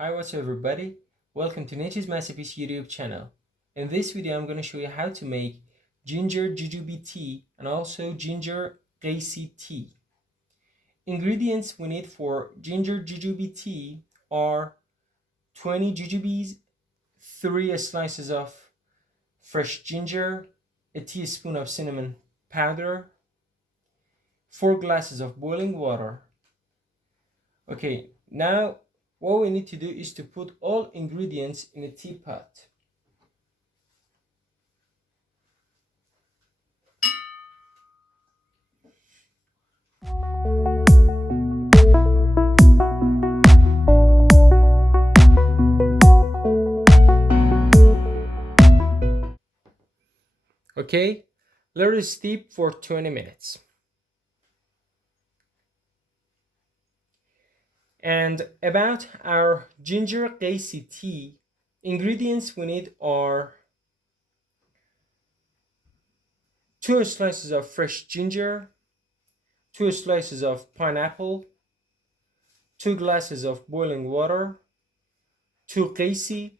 Hi, what's up everybody? Welcome to Nature's Masterpiece YouTube channel. In this video I'm going to show you how to make ginger jujube tea and also ginger gheysi tea. Ingredients we need for ginger jujube tea are 20 jujubes, 3 slices of fresh ginger, a teaspoon of cinnamon powder, 4 glasses of boiling water. Okay, now what we need to do is to put all ingredients in a teapot. Okay, let it steep for 20 minutes. And about our ginger gheysi tea, ingredients we need are 2 slices of fresh ginger, 2 slices of pineapple, 2 glasses of boiling water, 2 gheysi.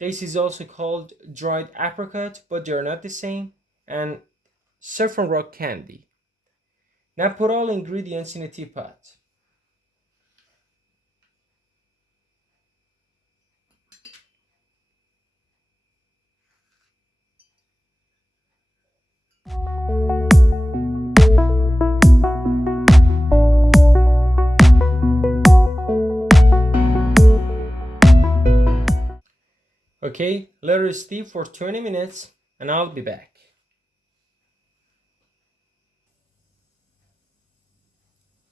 Gheysi is also called dried apricot, but they are not the same, and saffron rock candy. Now put all ingredients in a teapot. Okay, let it steep for 20 minutes and I'll be back.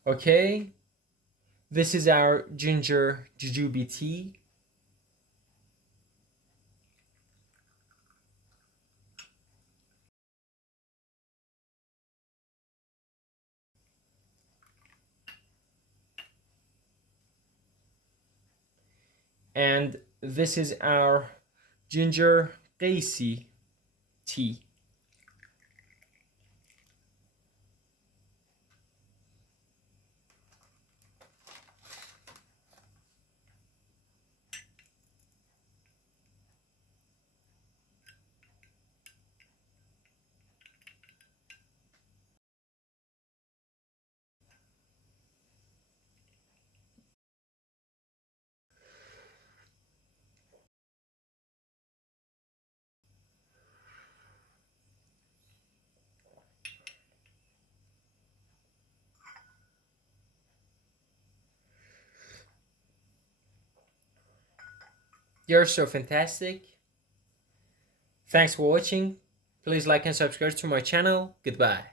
Okay, this is our ginger jujube tea. And this is our ginger gheysi tea. You're so fantastic. Thanks for watching. Please like and subscribe to my channel. Goodbye.